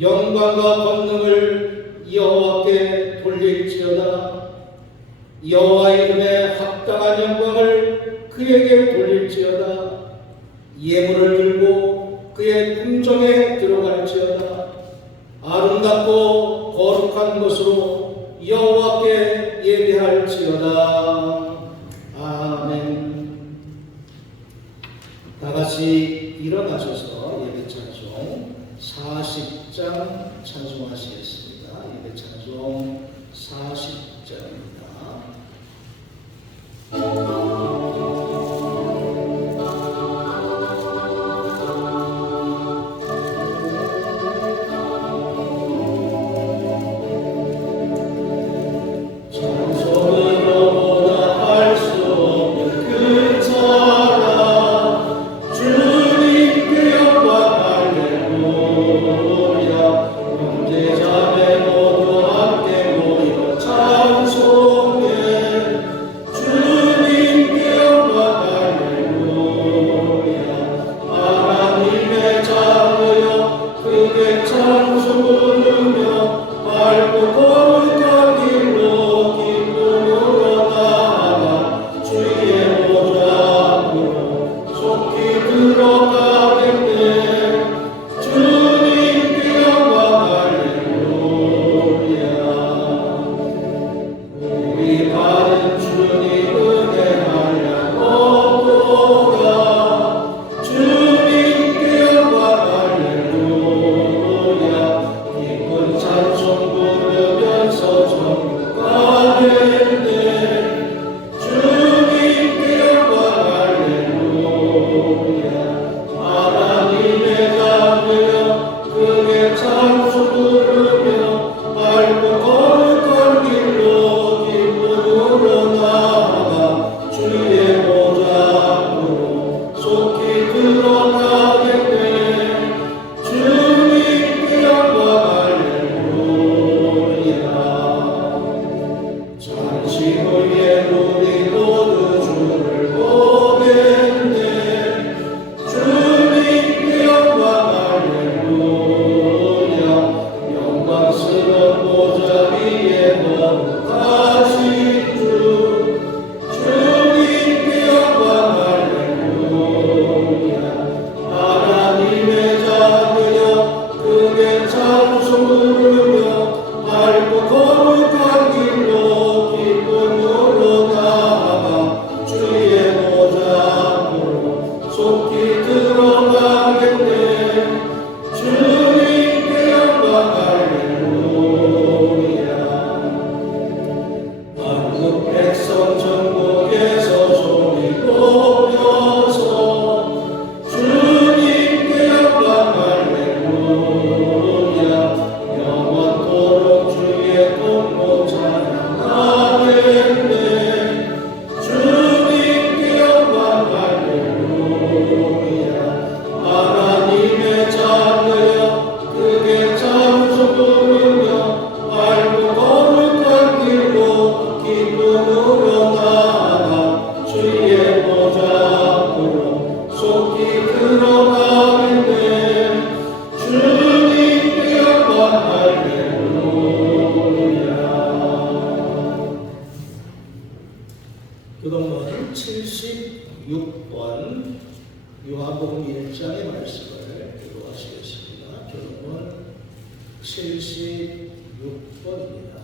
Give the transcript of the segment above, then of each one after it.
영광과 권능을 여호와께 돌릴지어다. 여호와 이름에 합당한 영광을 그에게 돌릴지어다. 예물을 들고 그의 궁정에 들어갈지어다. 아름답고 거룩한 것으로 여호와께 예배할지어다. 아멘. 다같이 일어나셔서 예배 찬송 40장 찬송하시겠습니다. 예배 찬송 40장입니다. 그동안 76번 요한복음 1장의 말씀을 기도하시겠습니다. 교동문 76번입니다.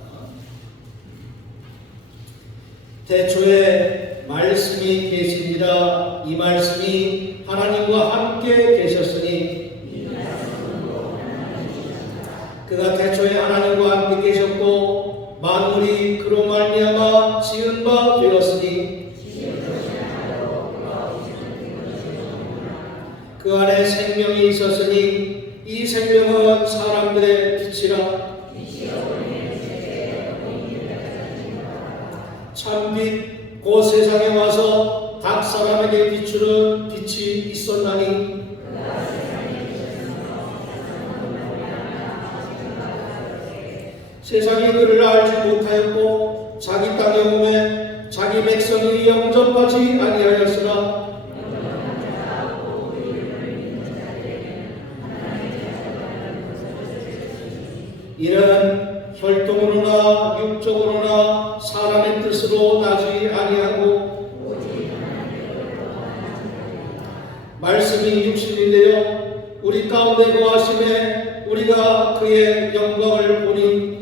대초에 말씀이 계시니라. 이 말씀이 하나님과 함께 계셨으니 그가 대초에 하나님과 함께 계셨고 만물이 그로 말미암아 지은 바 되었으니 그 안에 생명이 있었으니 이 생명은 사람들의 빛이라. 참빛 곧 세상에 와서 각 사람에게 비추는 빛이 있었나니 세상이 그를 알지 못하였고 자기 땅에 오매 자기 백성이 영접하지 아니하였으나 이는 혈통으로나 육적으로나 사람의 뜻으로 나지 아니하고 말씀이 육신인데요 우리 가운데 거하심에 우리가 그의 영광을 보니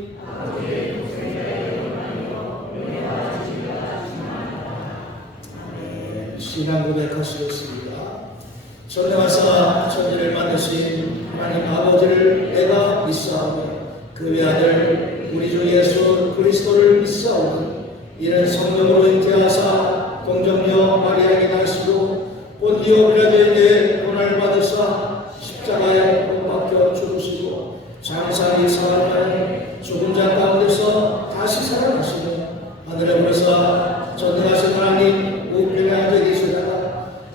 신앙 고백하시겠습니다. 전능하사 천지를 만드신 하나님 아버지를 내가 믿사오며 그 외아들 우리 주 예수 그리스도를 믿사오니 이는 성령으로 잉태하사 동정녀 마리아에게 나시고 본디오 빌라도에게 고난을 받으사 십자가에 못 박혀 죽으시고 장사히 사망하여 죽은 자 가운데서 다시 살아나시며 하늘에 오르사 전능하신 하나님 우편에 앉아 계시다가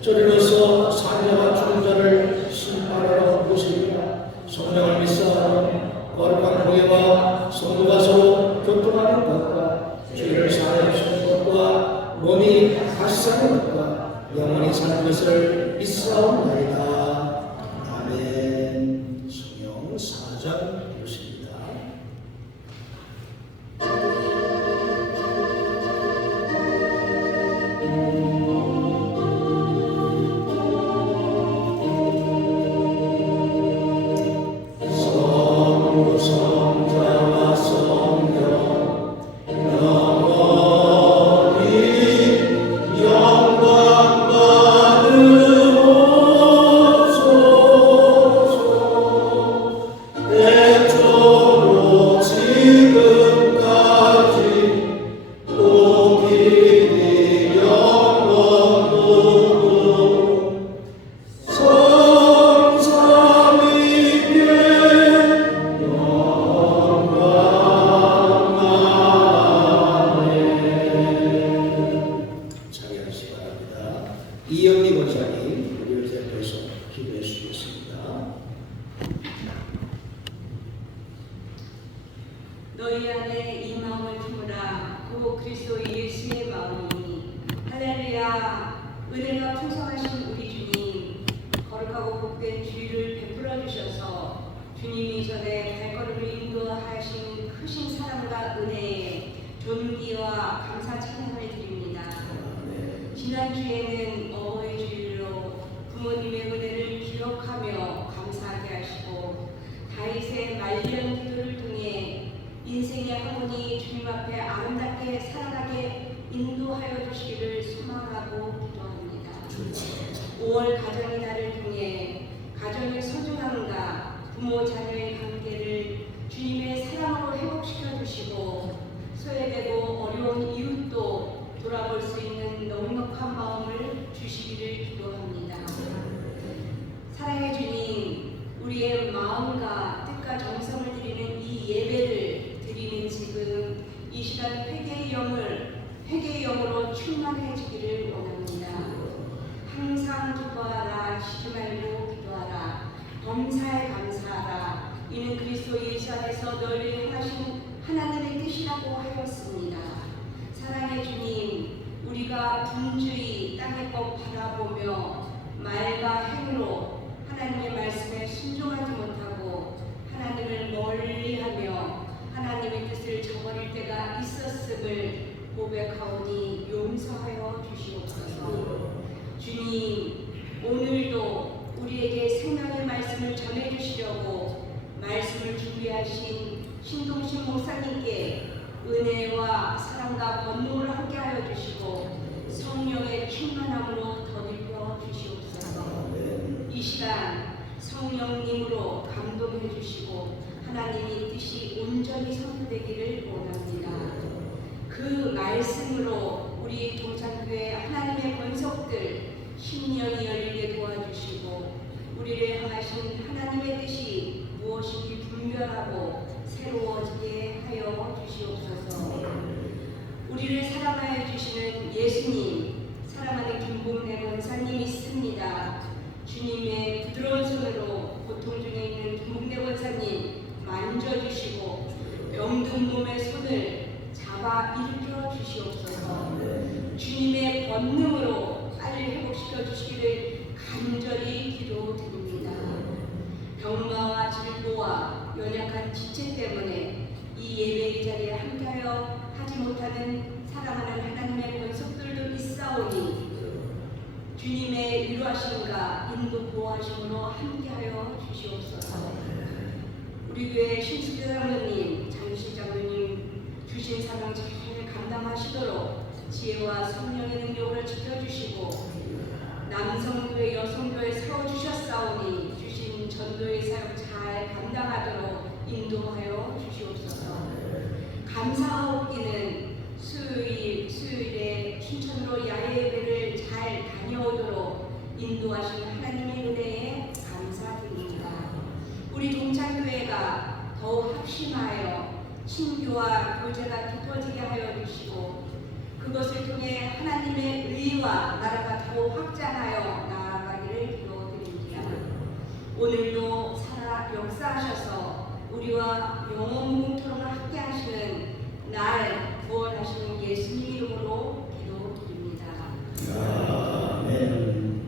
저리로서 산자와 죽은 자를 심판하러 오시리라. 성령을 믿사오니 거룩한 공예와 성도가 서로 교통하는 것과 죄를 사하여 주는 것과 몸이 다시 사는 것과 영원히 사는 것을 믿사옵나이다. 아멘. 성령 4장 보십니다. 이영리 권사님 우리를 대표해서 기도해 주시겠습니다. 너희 안에 이 마음을 품으라. 고 그리스도 예수의 마음이니. 할렐루야. 은혜가 풍성하신 우리 주님, 거룩하고 복된 주의를 베풀어 주셔서 주님이 전에 발걸음을 인도하신 크신 사랑과 은혜에 존귀와 감사 찬양을 드립니다. 지난주에는 어버이 주일로 부모님의 은혜를 기억하며 감사하게 하시고 다윗의 말년 기도를 통해 인생의 하모니 주님 앞에 아름답게 살아가게 인도하여 주시기를 소망하고 기도합니다. 5월 가정의 달을 통해 가정의 소중함과 부모 자녀의 관계를 주님의 사랑으로 회복시켜 주시고 소외되고 어려운 이웃도 돌아볼 수 있는 넉넉한 마음을 주시기를 기도합니다. 사랑의 주님, 우리의 마음과 뜻과 정성을 드리는 이 예배를 드리는 지금 이 시간 회개의 영으로 충만해지기를 원합니다. 항상 기뻐하라, 쉬지 말고 기도하라, 범사에 감사하라. 이는 그리스도 예수 안에서 너희를 향하신 하나님의 뜻이라고 하였습니다. 사랑의 주님, 우리가 분주히 땅의 법 바라보며 말과 행으로 하나님의 말씀에 순종하지 못하고 하나님을 멀리하며 하나님의 뜻을 저버릴 때가 있었음을 고백하오니 용서하여 주시옵소서. 주님, 오늘도 우리에게 생명의 말씀을 전해주시려고 말씀을 준비하신 신동신 목사님께 은혜와 사랑과 권능을 함께하여 주시고 성령의 충만함으로 덧입혀 주시옵소서. 이 시간 성령님으로 감동해 주시고 하나님의 뜻이 온전히 성취되기를 원합니다. 그 말씀으로 우리 동산교회 하나님의 권속들 심령이 열리게 도와주시고 우리를 향하신 하나님의 뜻이 무엇인지 분별하고 새로워지게 하여 주시옵소서. 우리를 사랑하여 주시는 예수님, 사랑하는 김봉래 권사님 있습니다. 주님의 부드러운 손으로 고통 중에 있는 김봉래 권사님 만져주시고 병든 몸의 손을 잡아 일으켜 주시옵소서. 주님의 권능으로 빨리 회복시켜 주시기를 간절히 기도드립니다. 병마와 질보와 연약한 지체 때문에 이 예배의 자리에 함께하여 하지 못하는 사랑하는 하나님의 권속들도 있사오니 주님의 위로하심과 인도 보호하심으로 함께하여 주시옵소서. 우리 교회 신숙재 장로님, 장유실 장로님 주신 사명 잘 감당하시도록 지혜와 성령의 능력으로 지켜주시고 남성교회, 여성교회 세워주셨사오니 주신 전도의 사역 잘 감당하도록 인도하여 주시옵소서. 감사하옵기는 수요일에 춘천으로 야외 예배를 잘 다녀오도록 인도하신 하나님의 은혜에 감사드립니다. 우리 동창교회가 더욱 합심하여 신교와 교제가 깊어지게 하여 주시고 그것을 통해 하나님의 의와 나라가 더욱 확장하여 나아가기를 기도드립니다. 오늘도 살아 역사하셔서 우리와 영원 공통을 함께 하시는 날 구원하시는 예수님 이름으로 기도드립니다. 아멘.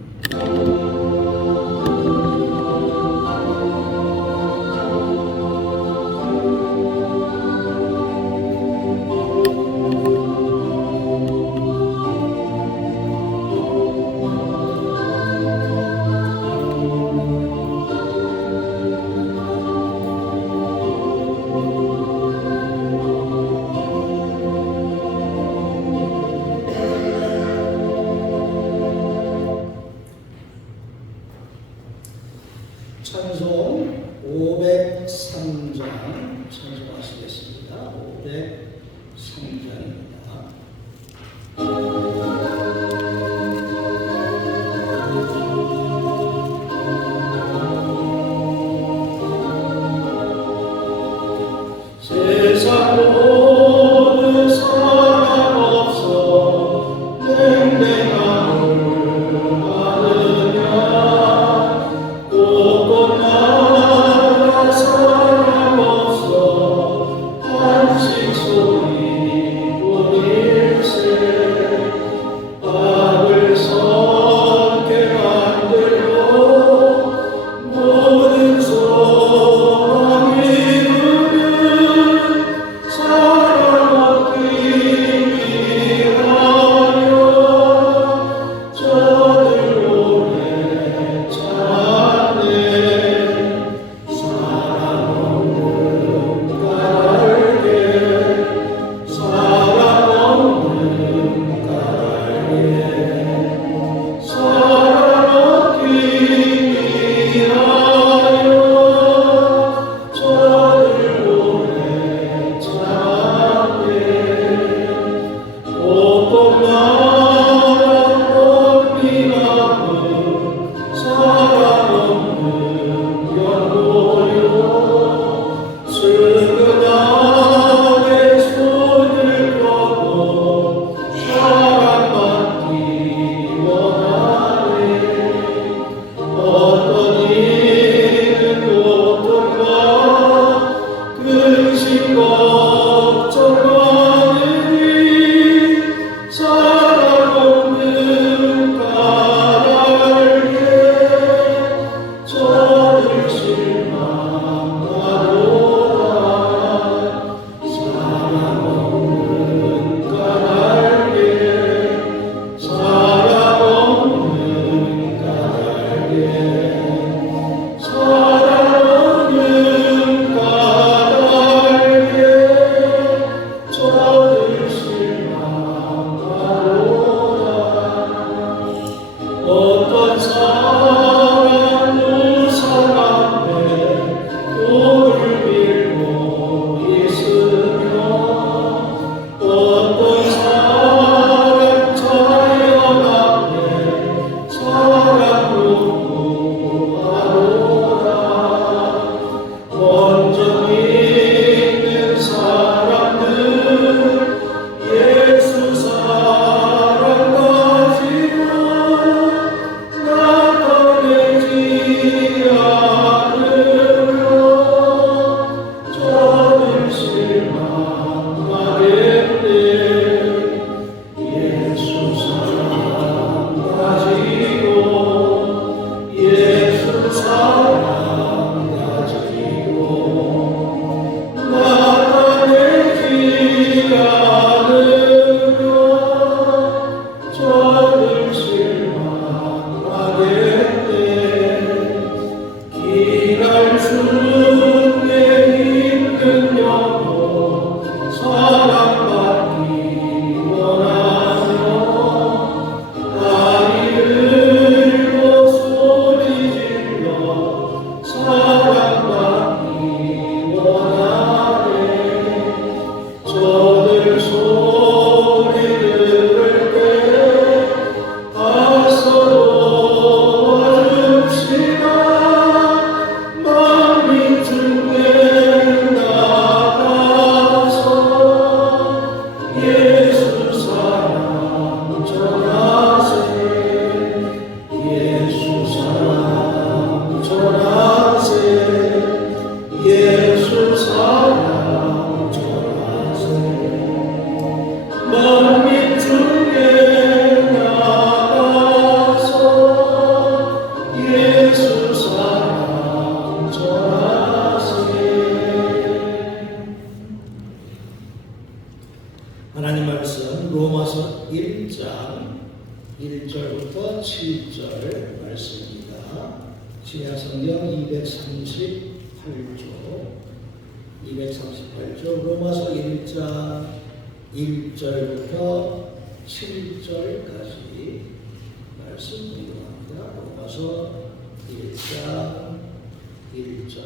찬송 503장 찬송하시겠습니다. 503장입니다. 세상 모든 사람 없어 냉랭함을 아느냐 곳곳 나라 사람 없어 한식 소리 보일세 밥을 선게 만들고 모든 소망 이루는 사람 얻기 위하여 저들 오래 찾네 사람 없는 까닭에 사람 없는 까닭에 사람 얻기 위하여 저들 오래 찾네 꽃꽃 나라 꽃미남은 사람 없는 연모요 슬그하게 손을 뻗고 사람 받기 원하네 어떤 이는 고통과 근심 걱정 많으니 사람 없는 까닭에 저들 실망하도다 사람 없는 까닭에 사람 없는 까닭에 사람 없는 까닭에 저들 실망하도다 어떤 사람 우상 앞에 돌을 밀고 있으며 어떤 사람 자연 앞에 사람 묻고 하도다 먼저 믿는 사람들 예수 사랑 가지고 나타내지 않으며 저들 실망하겠네 예수 사랑 가지고 예수 사랑 가지고 238조 238조 로마서 1장 1절부터 7절까지 말씀 공부합니다. 로마서 1장 1절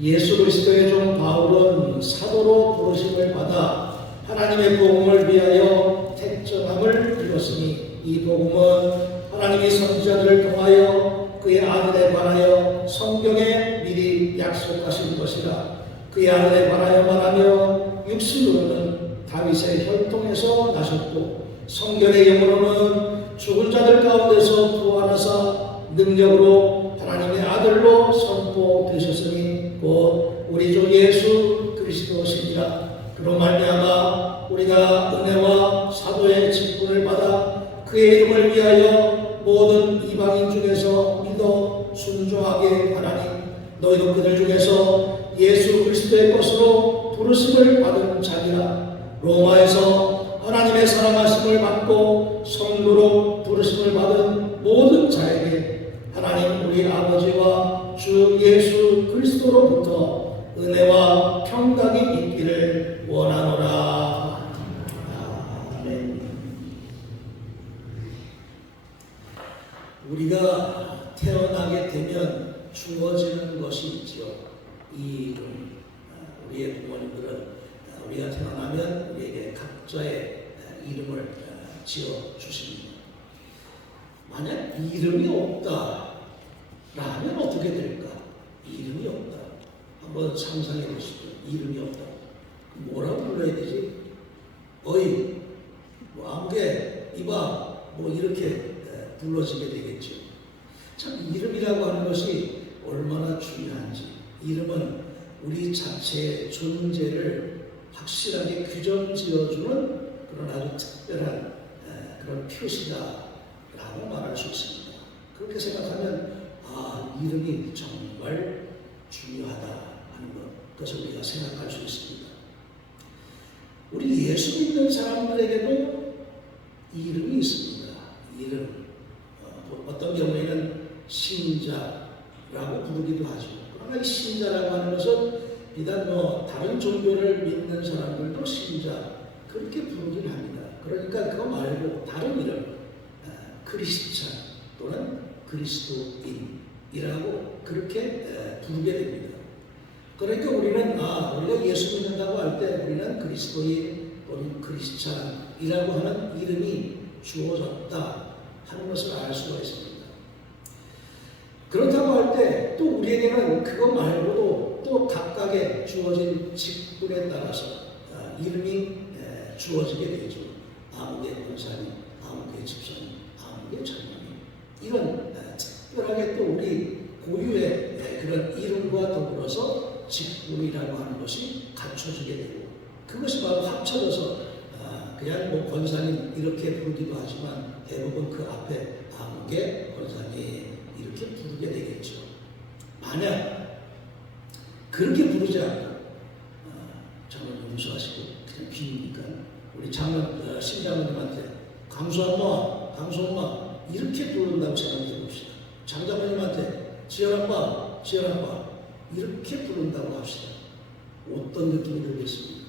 예수 그리스도의 종 바울은 사도로 부르심을 받아 하나님의 복음을 위하여 택정함을 입었으니 이 복음은 하나님이 선지자들을 통하여 그의 아들에 관하여 성경에 미리 약속하신 것이라. 그의 아들에 관하여 말하며 육신으로는 다윗의 혈통에서 나셨고 성경의 영으로는 죽은 자들 가운데서 부활하사 능력으로 하나님의 아들로 선포되셨으니 곧 우리 주 예수 그리스도시니라. 그로 말미암아 우리가 은혜와 사도의 직분을 받아 그의 이름을 위하여 모든 이방인 중에서 믿어 순종하게 하나니 너희도 그들 중에서 예수 그리스도의 것으로 부르심을 받은 자니라. 로마에서 하나님의 사랑하심을 받고 성도로 부르심을 받은 모든 자에게 하나님 우리 아버지와 주 예수 그리스도로부터 은혜와 평강이 있기를 원하노라. 아멘. 우리가 태어나게 되면 주어지는 것이 있죠. 이 이름. 우리의 부모님들은 우리가 태어나면 우리에게 각자의 이름을 지어 주십니다. 만약 이름이 없다 라면 어떻게 될까? 이름이 없다. 한번 상상해 보시죠. 이름이 없다. 뭐라고 불러야 되지? 어이, 뭐 아무개, 이봐, 뭐 이렇게 불러지게 되겠죠. 참 이름이라고 하는 것이 얼마나 중요한지. 이름은 우리 자체의 존재를 확실하게 규정 지어주는 그런 아주 특별한 그런 표시다라고 말할 수 있습니다. 그렇게 생각하면 이름이 정말 중요하다 하는 것을 우리가 생각할 수 있습니다. 우리 예수 믿는 사람들에게도 이름이 있습니다. 이름. 어떤 경우에는 신자라고 부르기도 하죠. 그러나 이 신자라고 하는 것은 비단 다른 종교를 믿는 사람들도 신자 그렇게 부르긴 합니다. 그러니까 그거 말고 다른 이름 크리스찬 또는 그리스도인이라고 그렇게 부르게 됩니다. 그러니까 우리는 우리가 예수 믿는다고 할 때 우리는 그리스도인 또는 크리스찬이라고 하는 이름이 주어졌다 하는 것을 알 수가 있습니다. 그렇다고 할 때 또 우리에게는 그거 말고도 또 각각의 주어진 직분에 따라서 이름이 주어지게 되죠. 아무개 권사님, 아무개 집사님, 아무개 장로님 이런 특별하게 또 우리 고유의 그런 이름과 더불어서 직분이라고 하는 것이 갖춰지게 되고 그것이 바로 합쳐져서 그냥 뭐 권사님 이렇게 부르기도 하지만 대부분 그 앞에 아무개 권사님 이렇게 부르게 되겠죠. 만약 그렇게 부르지 않고 장로님 용서하시고 그냥 비니까 우리 신장로님한테 강수엄마 이렇게 부른다고 생각해 봅시다. 장자모님한테 지연아빠 이렇게 부른다고 합시다. 어떤 느낌이 들겠습니까?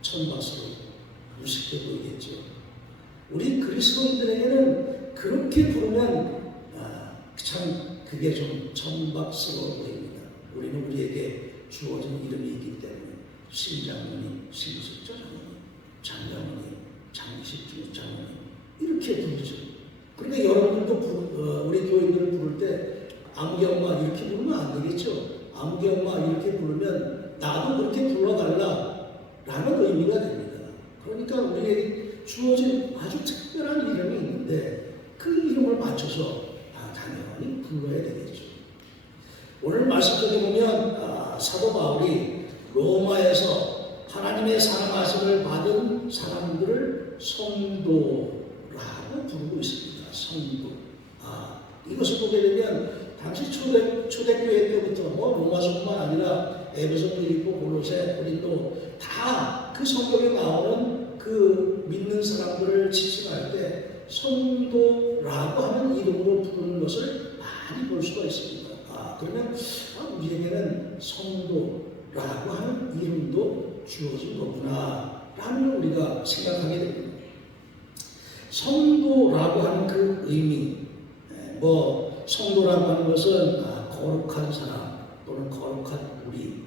천박스로 무식해 보이겠죠. 우리 그리스도인들에게는 그렇게 부르면 참 그게 좀 천박스러워 보입니다. 우리는 우리에게 주어진 이름이 있기 때문에 신장로님, 신숙자 장로님, 장장로님, 장식 장로님 이렇게 부르죠. 그러니까 여러분들도 우리 교인들을 부를 때 아무개 엄마 이렇게 부르면 안 되겠죠. 아무개 엄마 이렇게 부르면 나도 그렇게 불러달라 라는 의미가 됩니다. 그러니까 우리에게 주어진 아주 특별한 이름이 있는데 그 이름을 맞춰서 당연히 불러야 되겠죠. 오늘 말씀 속에 보면 사도 바울이 로마에서 하나님의 사랑하심을 받은 사람들을 성도라고 부르고 있습니다. 성도. 이것을 보게 되면 당시 초대교회 때부터 로마서뿐만 아니라 에베소, 빌립보, 골로새, 고린도 다 그 성경에 나오는 그 믿는 사람들을 지칭할 때 성도라고 하는 이름으로 부르는 것을 많이 볼 수가 있습니다. 그러면 우리에게는 성도라고 하는 이름도 주어진 거구나 라는 걸 우리가 생각하게 됩니다. 성도라고 하는 그 의미, 성도라고 하는 것은 거룩한 사람 또는 거룩한 우리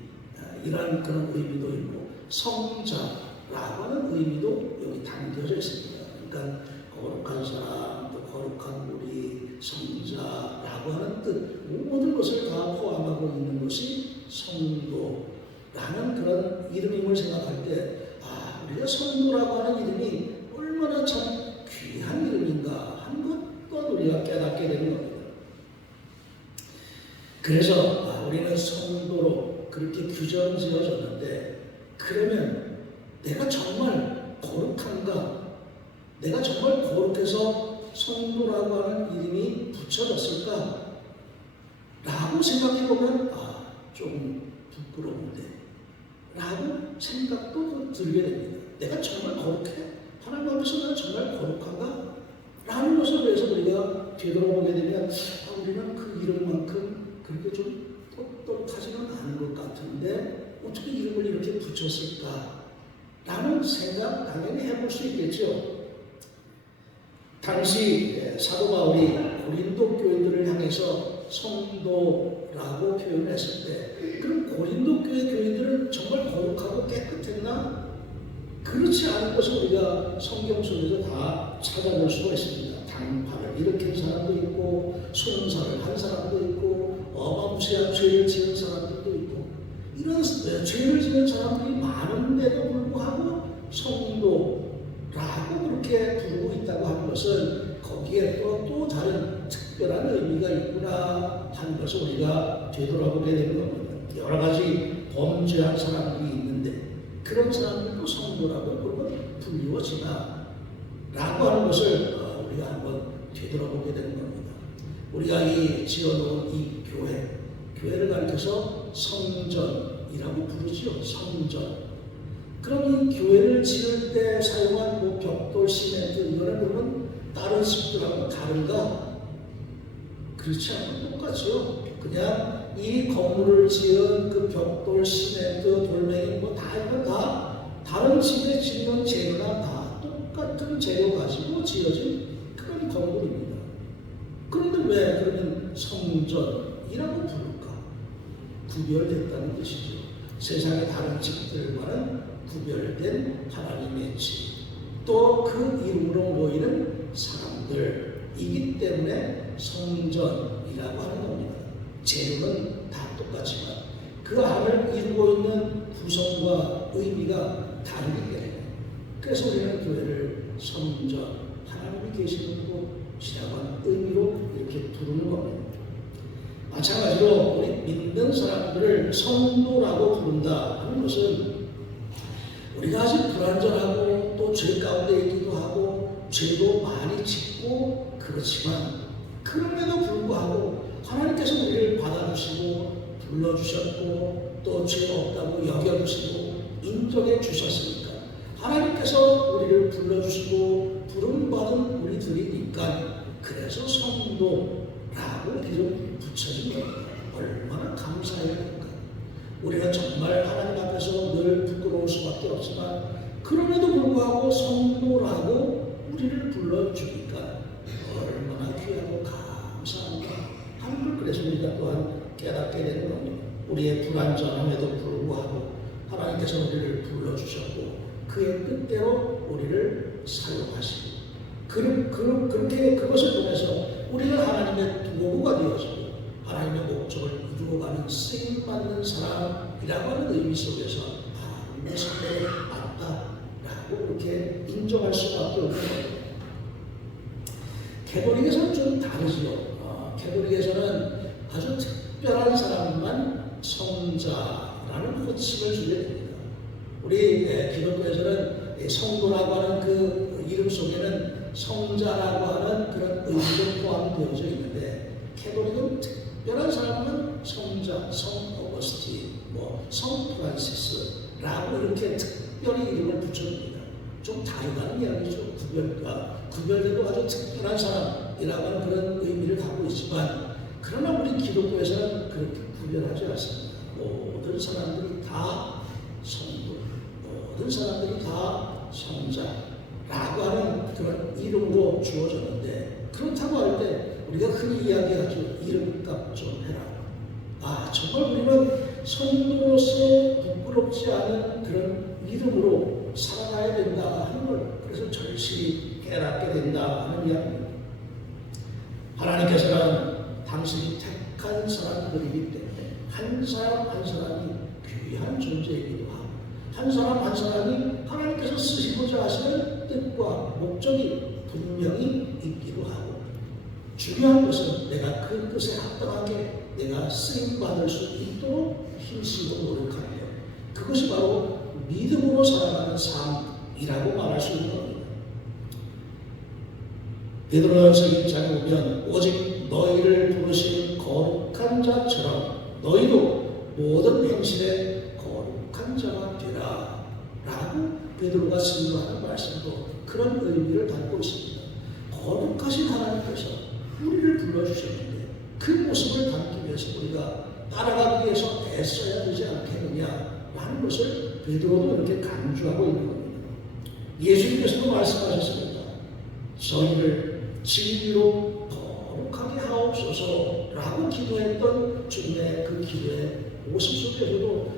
이런 그런 의미도 있고, 성자라고 하는 의미도 여기 담겨져 있습니다. 그러니까 거룩한 사람, 또 거룩한 우리, 성자라고 하는 뜻, 모든 것을 다 포함하고 있는 것이 성도라는 그런 이름임을 생각할 때 우리가 성도라고 하는 이름이 얼마나 참 귀한 이름인가 하는 것 또한 우리가 깨닫게 되는 겁니다. 그래서 우리는 성도로 그렇게 규정 지어졌는데, 그러면 내가 정말 거룩한가? 내가 정말 거룩해서 성도라고 하는 이름이 붙여졌을까? 라고 생각해보면 좀 부끄러운데 라고 생각도 들게 됩니다. 내가 정말 거룩해? 하나님 앞에서 내가 정말 거룩한가? 라는 것을 위해서 우리가 되돌아보게 되면 우리는 그 이름만큼 그렇게 좀 똑똑하지는 않은 것 같은데 어떻게 이름을 이렇게 붙였을까? 라는 생각 당연히 해볼 수 있겠죠. 당시 사도 바울이 고린도 교인들을 향해서 성도라고 표현했을 때, 그럼 고린도 교회 교인들은 정말 거룩하고 깨끗했나? 그렇지 않은 것을 우리가 성경 속에서 다 찾아볼 수가 있습니다. 당파를 일으킨 사람도 있고, 손살을 한 사람도 있고, 어마무시한 죄를 지은 사람들도 있고, 이런 죄를 지은 사람들이 많은데도 불구하고 성도라고 그렇게 부르고 있다고 하는 것은 거기에 또 다른 특별한 의미가 있구나 하는 것을 우리가 되돌아보게 되는 겁니다. 여러 가지 범죄한 사람들이 있는데 그런 사람들도 성도라고 그러면 불리워지나? 라고 하는 것을 우리가 한번 되돌아보게 되는 겁니다. 우리가 이 지어놓은 이 교회를 가리켜서 성전이라고 부르지요. 성전. 그럼 이 교회를 지을 때 사용한 벽돌, 시멘트 이거는 그러면 다른 집들하고 다른가? 그렇지 않고 똑같죠. 그냥 이 건물을 지은 그 벽돌, 시멘트, 돌멩이 이건 다 다른 집에 짓는 재료나 다 똑같은 재료 가지고 지어진 그런 건물입니다. 그런데 왜 그러면 성전이라고 부를까? 구별됐다는 뜻이죠. 세상의 다른 집들과는 구별된 하나님의 집, 또 그 이름으로 모이는 사람들이기 때문에 성전이라고 하는 겁니다. 재료는 다 똑같지만 그 안을 이루고 있는 구성과 의미가 다르기 때문에, 그래서 우리는 교회를 성전, 하나님이 계시는 곳이라고 하는 의미로 이렇게 부르는 겁니다. 마찬가지로 우리 믿는 사람들을 성도라고 부른다 하는 것은 우리가 아직 불완전하고 또 죄 가운데 있기도 하고 죄도 많이 짓고 그렇지만, 그럼에도 불구하고 하나님께서 우리를 받아주시고 불러주셨고 또 죄가 없다고 여겨주시고 인정해 주셨으니까 하나님께서 우리를 불러주시고 부름받은 우리들이니까 그래서 성도라고 이름 붙여진 겁니다. 얼마나 감사해야 될까? 우리가 정말 하나님 앞에서 늘 부끄러울 수밖에 없지만 그럼에도 불구하고 성도라고 우리를 불러주니까 얼마나 귀하고 감사한가 하는 걸 그래서 우리가 또한 깨닫게 되는 겁니다. 우리의 불완전함에도 불구하고 하나님께서 우리를 불러주셨고 그의 뜻대로 우리를 사용하시고 그렇게 그것을 통해서 우리는 하나님의 도구가 되어지고 하나님의 목적을 이루어가는 쓰임받는 사람이라고 하는 의미 속에서 우리는 성도로 맞다라고 그렇게 인정할 수밖에 없는 겁니다. 캐톨릭에서는 좀 다르지요. 캐톨릭에서는 아주 특별한 사람만 성자라는 호칭을 주게 됩니다. 우리 기독교에서는 성도라고 하는 그 이름 속에는 성자라고 하는 그런 의미도 포함되어져 있는데, 캐톨릭은 특별한 사람은 성자, 성 어거스틴, 성 프란시스라고 이렇게 특별히 이름을 붙여줍니다. 좀 다르다는 이야기죠. 구별돼도 아주 특별한 사람이라고 하는 그런 의미를 갖고 있지만, 그러나 우리 기독교에서는 그렇게 구별하지 않습니다. 모든 사람들이 다 성도, 모든 사람들이 다 성자라고 하는 그런 이름으로 주어졌는데, 그렇다고 할 때 우리가 흔히 이야기하죠. 이름값 좀 해라. 정말 우리는 성도로서 부끄럽지 않은 그런 믿음으로 살아가야 된다 하는 걸, 그래서 절실히 깨닫게 된다 하는 이야기입니다. 하나님께서는 당신이 택한 사람들이기 때문에 한 사람 한 사람이 귀한 존재이기도 하고, 한 사람 한 사람이 하나님께서 쓰시고자 하시는 뜻과 목적이 분명히 있기도 하고, 중요한 것은 내가 그 뜻에 합당하게 내가 쓰임받을 수 있도록 힘쓰고 노력하며, 그것이 바로 믿음으로 살아가는 삶이라고 말할 수 있는 겁니다. 베드로전서 1장에 보면 오직 너희를 부르신 거룩한 자처럼 너희도 모든 행실에 거룩한 자가 되라 라고 베드로가 선포하는 말씀도 그런 의미를 담고 있습니다. 거룩하신 하나님께서 우리를 불러주셨는데 그 모습을 담기 위해서 우리가 따라가기 위해서 애써야 되지 않겠느냐 하는 것을 베드로도 이렇게 강조하고 있는 겁니다. 예수님께서도 말씀하셨습니다. 저희를 진리로 거룩하게 하옵소서라고 기도했던 주님의 그 기도의 모습 속에서도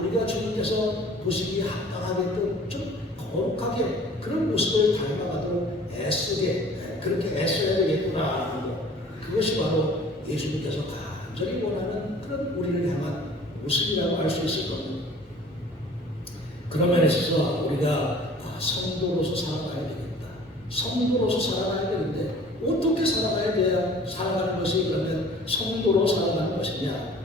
우리가 주님께서 보시기에 합당하게끔 좀 거룩하게 그런 모습을 닮아가도록 애쓰게, 그렇게 애써야 되겠구나 하는 것, 그것이 바로 예수님께서 간절히 원하는 그런 우리를 향한 모습이라고 할 수 있을 겁니다. 그런 면에 있어서 우리가 성도로서 살아가야 되겠다. 성도로서 살아가야 되는데 어떻게 살아가야 돼야 살아가는 것이 그러면 성도로 살아가는 것이냐?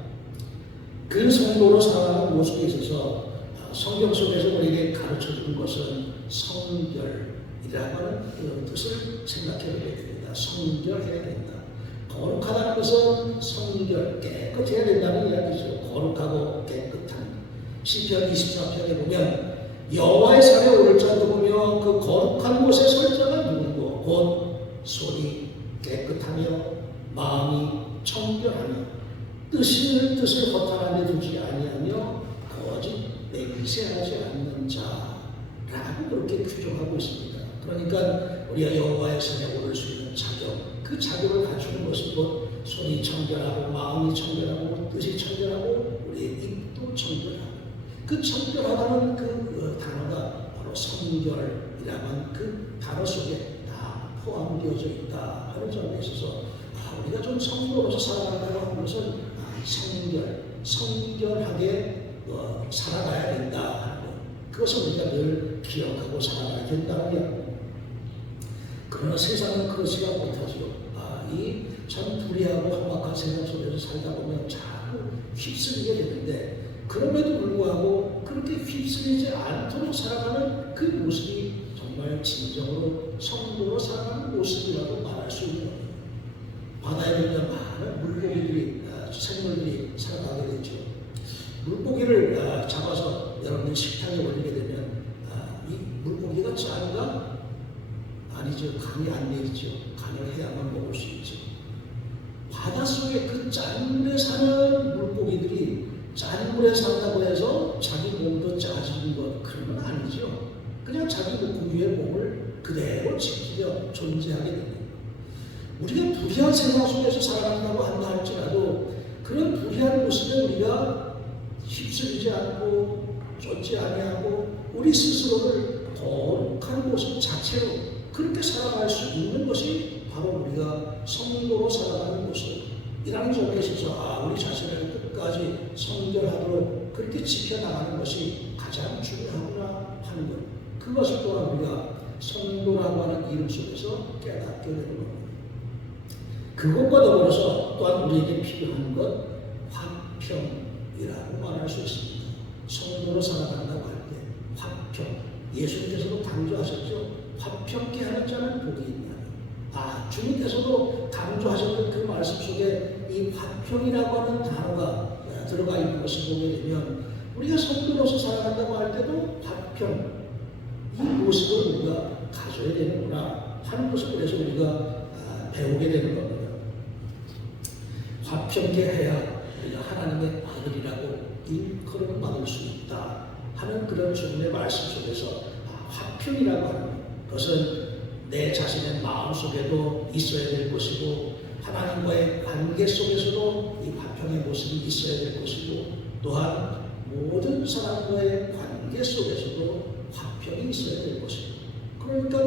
그 성도로 살아가는 모습에 있어서 성경 속에서 우리에게 가르쳐 주는 것은 성결이라고 하는 그 뜻을 생각해 보게 됩니다. 성결해야 된다. 거룩하다는 것은 성결, 깨끗해야 된다는 이야기죠. 거룩하고 깨끗한. 시편 24편에 보면 여호와의 산에 오를 자도 보며 그 거룩한 곳에 설 자가 누구고 곧 손이 깨끗하며 마음이 청결하며 뜻을 허탄한 데 두지 아니하며 거짓 맹세하지 않는 자라고 그렇게 규정하고 있습니다. 그러니까 우리가 여호와의 산에 오를 수 있는 자격, 그 자격을 갖추는 것은 곧 손이 청결하고 마음이 청결하고 뜻이 청결하고 우리의 입도 청결하고, 그 청결하다는 그 단어가 바로 성결이라는 그 단어 속에 다 포함되어져 있다 하는 점에 있어서 우리가 좀 성도로서 살아간다고 하는 것은 성결하게 살아가야 된다 하는 것, 그것을 우리가 늘 기억하고 살아가야 된다는 것. 그러나 세상은 그렇지가 못하죠. 이 참 불의하고 험악한 세상 속에서 살다 보면 자꾸 휩쓸리게 되는데, 그럼에도 불구하고 그렇게 휩쓸리지 않도록 살아가는 그 모습이 정말 진정으로 성도로 살아가는 모습이라고 말할 수 있는 겁니다. 바다에 보면 많은 물고기들이, 생물들이 살아가게 되죠. 물고기를 잡아서 여러분 식탁에 올리게 되면 이 물고기가 짠가? 아니죠. 간이 안 돼 있죠. 간을 해야만 먹을 수 있죠. 바닷속에 그 짠물에 사는 물고기들이 짠물에 산다고 해서 자기 몸도 짜지는 것, 그런 건 아니죠. 그냥 자기 고유의 몸을 그대로 지키며 존재하게 됩니다. 우리가 불의한 세상 속에서 살아간다고 한다 할지라도 그런 불의한 모습에 우리가 휩쓸리지 않고 쫓지 아니하고 우리 스스로를 거룩한 모습 자체로 그렇게 살아갈 수 있는 것이 바로 우리가 성도로 살아가는 모습이라는 점에 있어서 우리 자신을 끝까지 성결하도록 그렇게 지켜나가는 것이 가장 중요하구나 하는 것, 그것을 또한 우리가 성도라고 하는 이름 속에서 깨닫게 되는 겁니다. 그것과 더불어서 또한 우리에게 필요한 것, 화평이라고 말할 수 있습니다. 성도로 살아간다고 할 때 화평, 예수님께서도 강조하셨죠. 화평케 하는 자는 복이 있나니. 주님께서도 강조하셨던 그 말씀 속에 이 화평이라고 하는 단어가 들어가 있는 것을 보게 되면 우리가 성도로서 살아간다고 할 때도 화평, 이 모습을 우리가 가져야 되는구나 하는 것을 그래서 우리가 배우게 되는 겁니다. 화평케 해야 우리가 하나님의 아들이라고 일컬음 받을 수 있다 하는 그런 주님의 말씀 속에서 화평이라고 하는 것은 내 자신의 마음속에도 있어야 될 것이고 하나님과의 관계 속에서도 이 화평의 모습이 있어야 될 것이고 또한 모든 사람과의 관계 속에서도 화평이 있어야 될 것이고 그러니까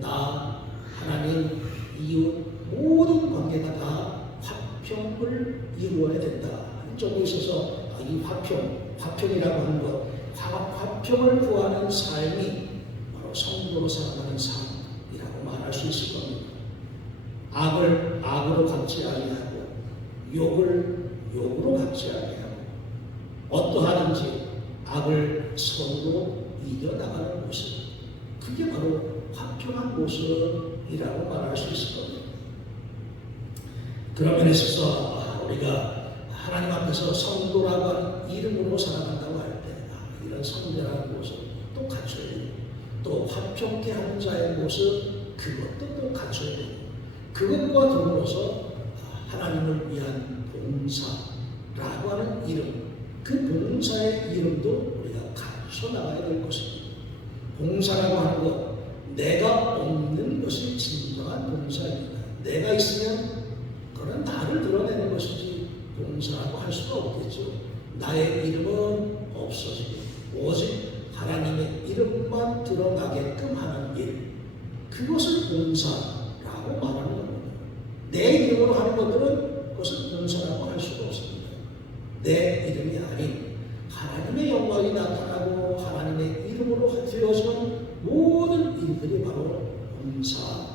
나, 하나님, 이웃 모든 관계가 다 화평을 이루어야 된다 하는 점에 있어서 이 화평이라고 하는 것 화평을 구하는 삶이 바로 성도로 살아가는 삶이라고 말할 수 있을 겁니다. 악을 악으로 갚지 아니하고 욕으로 갚지 아니하고 어떠하든지 악을 선으로 이겨나가는 모습 그게 바로 화평한 모습이라고 말할 수 있을 겁니다. 그런 면에 있어서 우리가 하나님 앞에서 성도라고 하는 이름으로 살아간다고 할 때 이런 성도라는 모습 또 갖춰야 되고 또 화평케 하는 자의 모습 그것도 또 갖춰야 되고 그것과 더불어서 하나님을 위한 봉사라고 하는 이름 그 봉사의 이름도 우리가 갖춰 나가야 될 것입니다. 봉사라고 하는 것 내가 없는 것이 진정한 봉사입니다. 내가 있으면 그건 나를 드러내는 것이지 봉사라고 할 수가 없겠죠. 나의 이름은 없어지고 오직 하나님의 이름만 드러나게끔 하는 일 그것을 봉사라고 말하는 겁니다. 내 이름으로 하는 것들은 그것을 봉사라고 할 수가 없습니다. 내 이름이 아닌 하나님의 영광이 나타나고 하나님의 이름으로 되어지는 모든 일들이 바로 봉사라고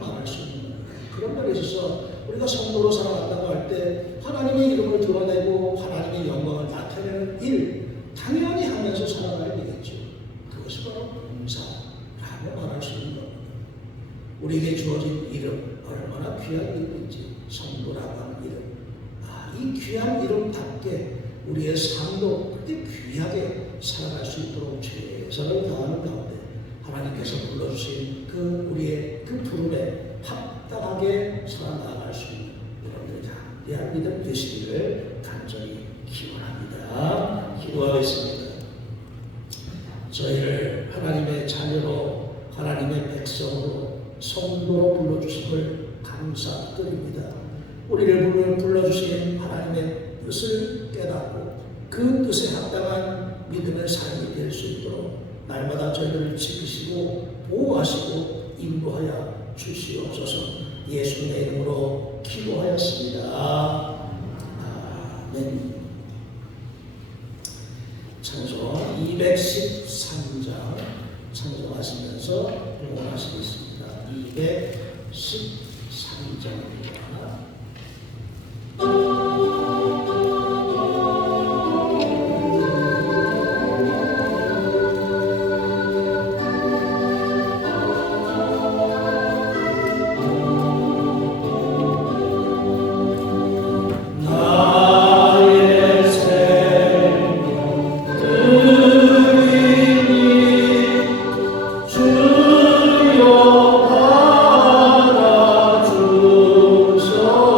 말할 수 있는 겁니다. 그런 면에 있어서 우리가 성도로 살아간다고 할 때 하나님의 이름을 드러내고 하나님의 영광을 나타내는 일 당연히 하면서 살아가야 되겠죠. 그것이 바로 봉사라고 말할 수 있는 겁니다. 우리에게 주어진 이름 얼마나 귀한 이름인지 성도라고 하는 이름 이 귀한 이름답게 우리의 삶도 그렇게 귀하게 살아갈 수 있도록 최선을 다하는 가운데 하나님께서 불러주신 우리의 부름에 합당하게 살아나갈 수 있는 여러분들의 담대한 믿음 되시기를 간절히 기원합니다. 기도하겠습니다. 저희를 하나님의 자녀로 하나님의 백성으로 성도로 불러주심을 감사드립니다. 우리를 불러주신 하나님의 뜻을 깨닫고 그 뜻에 합당한 믿음의 삶이 될 수 있도록 날마다 저희를 지키시고 보호하시고 인도하여 주시옵소서. 예수님의 이름으로 기도하였습니다. 아멘. 찬송 213장 찬송하시면서 응원하시겠습니다. 213장입니다. 주여 받아주소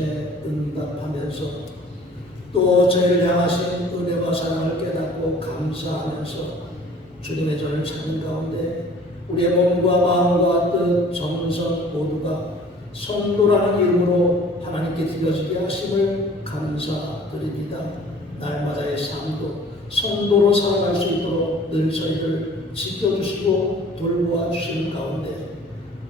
부르심에 응답하면서 또 저희를 향하신 은혜와 사랑을 깨닫고 감사하면서 주님의 전을 찾는 가운데 우리의 몸과 마음과 뜻, 정성 모두가 성도라는 이름으로 하나님께 드려지게 하심을 감사드립니다. 날마다의 삶도 성도로 살아갈 수 있도록 늘 저희를 지켜주시고 돌보아 주시는 가운데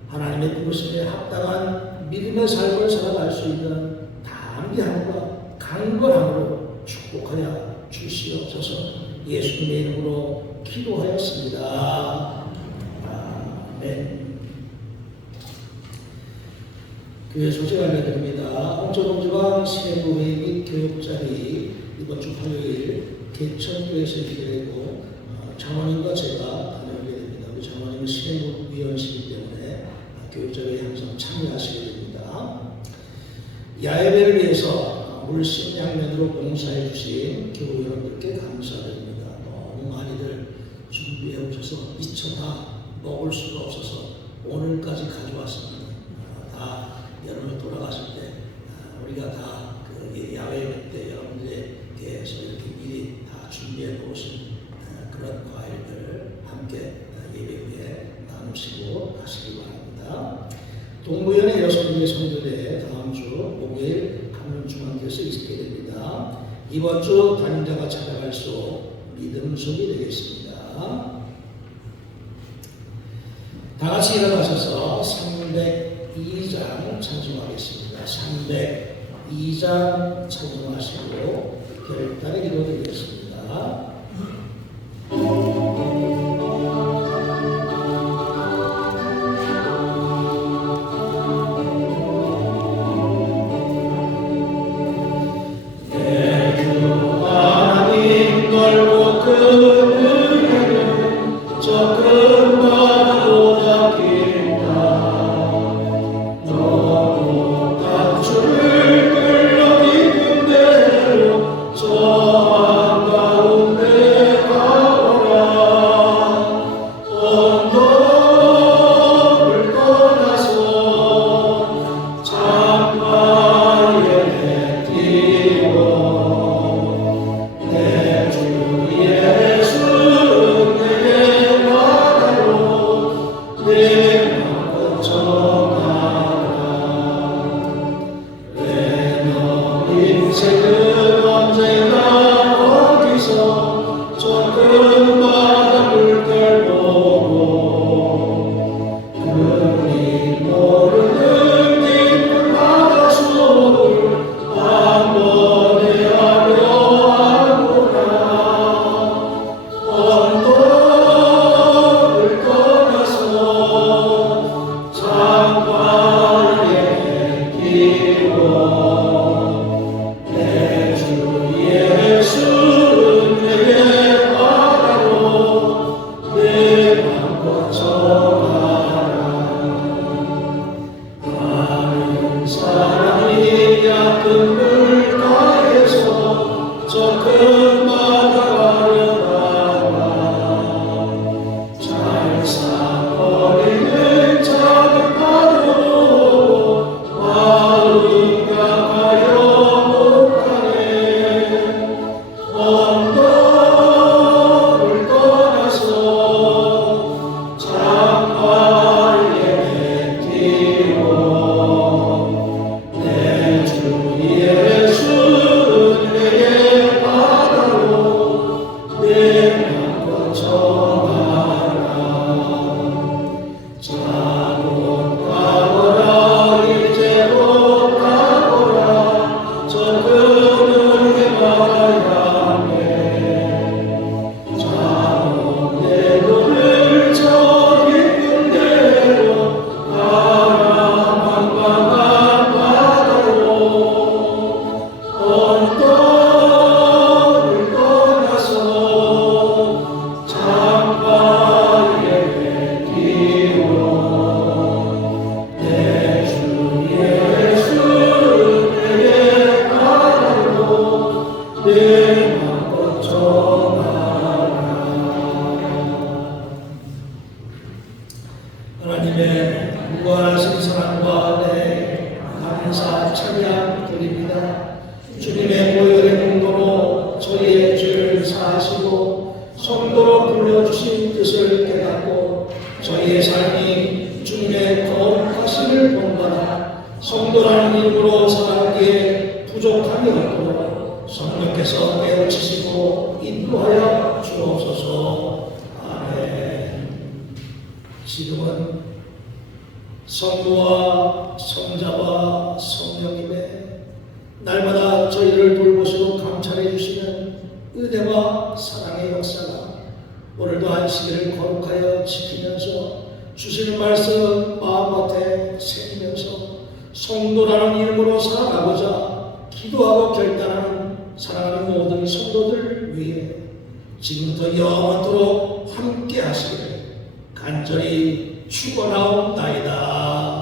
하나님의 부르심에 합당한 믿음의 삶을 살아갈 수 있는 담대함과 강건함으로 축복하여 주시옵소서. 예수님의 이름으로 기도하였습니다. 아멘. 교회 소식 알려드립니다. 홍천동지방 시내부회의 및 교육자리 이번 주 화요일 개천교회에서 기대되고 장로님과 제가 다녀오게 됩니다. 우리 장로님은 시내부 위원이시기 때문에 교육자리에 항상 참여하시게 됩니다. 야외배를 위해서 물심양면으로 봉사해 주신 교우 여러분들께 감사드립니다. 너무 많이들 준비해 오셔서 미처 다 먹을 수가 없어서 오늘까지 가져왔습니다. 다 여러분 돌아가실 때 우리가 다 그 야외 때 여러분들에게서 이렇게 미리 다 준비해 놓으신 그런 과일들 함께 예배 후에 나누시고 가시기 바랍니다. 동부연의 6분의 성교대 다음 주 목요일 강릉중앙교회에서 있게 됩니다. 이번 주 담임자가 찾아갈수록 믿음속이 되겠습니다. 다 같이 일어나셔서 302장 찬송하겠습니다. 302장 찬송하시고 결단의 기도 드리겠습니다. 하나님의 무한하신 사랑과 은혜 감사 찬양 드립니다. 주님의 보혈의 공로로 저희의 죄를 사하시고 성도로 불러주신 뜻을 깨닫고 저희의 삶이 주님의 거룩하심을 본받아 성도라는 이름으로 살아가기에 부족함이 없도록 성령께서 깨우치시고 인도하여 주옵소서. 아멘. 지금은 성부와 성자와 성령님의 날마다 저희를 돌보시고 감찰해 주시는 은혜와 사랑의 역사가 오늘도 안식일을 거룩하여 지키면서 주시는 말씀 마음밭에 새기면서 성도라는 이름으로 살아가고자 기도하고 결단하는 사랑하는 모든 성도들 위해 지금부터 영원토록 함께 하시기를 간절히 축원하옵나이다.